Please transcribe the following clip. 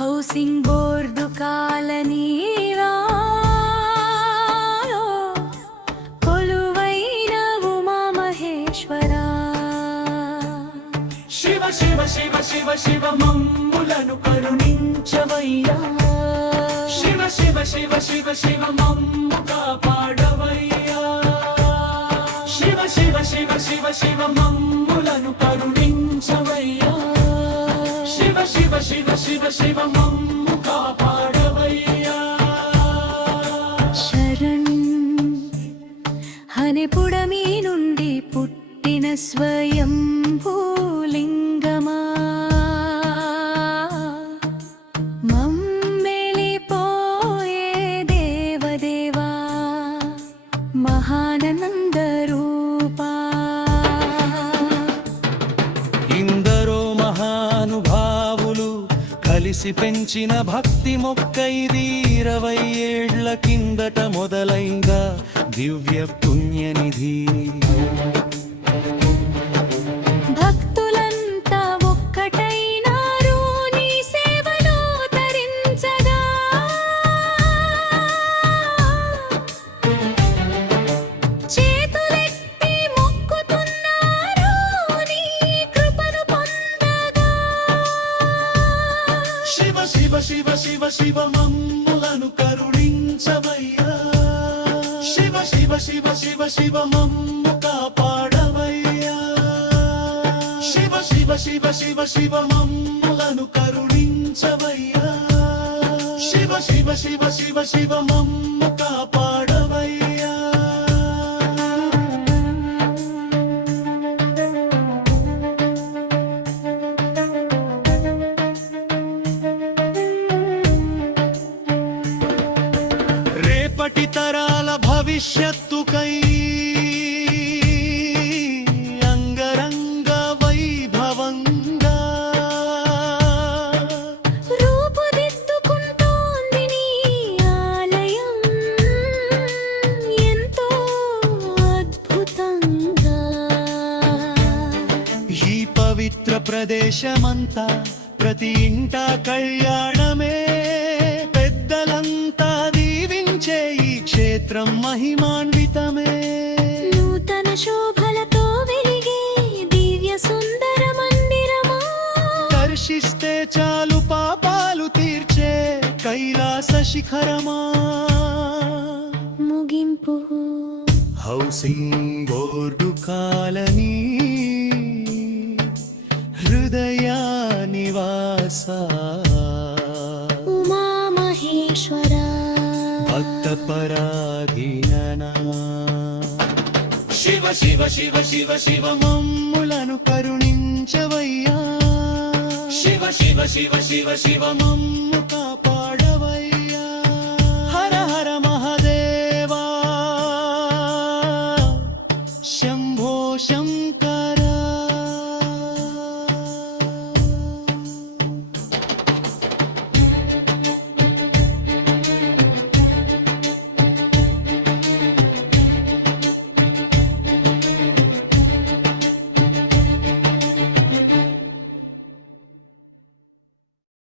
housing board కాలనీరా కొలువైన ఉమామహేశ్వరా శివ శివ శివ శివ శివ మమ్ములను కరుణించవయ్యా శివ శివ శివ శివ శివ మమ్ము కాపాడవయ్యా శివ శివ శివ శివ శివ మమ్ములను కరుణించవయ్యా శివ శివ శివ శివ శివ మమ్ము కాపాడవయ్యా శరణ్ హనిపుడమి నుండి పుట్టిన స్వయం భూలింగమా మమ్మెలిపోయే దేవదేవా మహానంద రూపా ఇందరో మహానుభావులు కలిసి పెంచిన భక్తి మొక్క ఇది 20 ఏళ్ల కిందట మొదలైందా దివ్య పుణ్యనిధి భక్తులంతా ఒక్కటైనారు నీ సేవలో తరించగా చేతులెత్తి మొక్కుతున్నారు నీ కృపను పొందగా శివ శివ శివ శివ శివ మమ్ములను కరుణించవయ్యా శివ శివ శివ శివ శివ మమ్ము కాపాడవయ్యా శివ శివ శివ శివ శివ మమ్ములను కరుణించవయ్యా శివ శివ శివ శివ శివ మమ్ము కాపాడవయ్యా రేపటి తరాల భవిష్యత్తుకై అంగరంగ వైభవంగా రూపుదిద్దుకుంటోంది నీ ఆలయం ఎంతో అద్భుతంగా ఈ పవిత్ర ప్రదేశమంతా ప్రతి ఇంట కళ్యాణమే పెద్దలంతా దీవించే ఈ క్షేత్రం మహిమాన్వితమే నూతన శోభలతో వెలిగే దివ్య సుందర మందిరమా దర్శిస్తే చాలు పాపాలు తీర్చే కైలాస శిఖరమా ముగింపు హౌసింగ్ బోర్డు కాలనీ హృదయ నివాస ఉమామహేశ్వరా భక్త పరాధీననా శివ శివ శివ శివ శివ మమ్ములను కరుణించవయ్యా శివ శివ శివ శివ శివ మమ్ము కాపాడవయ్యా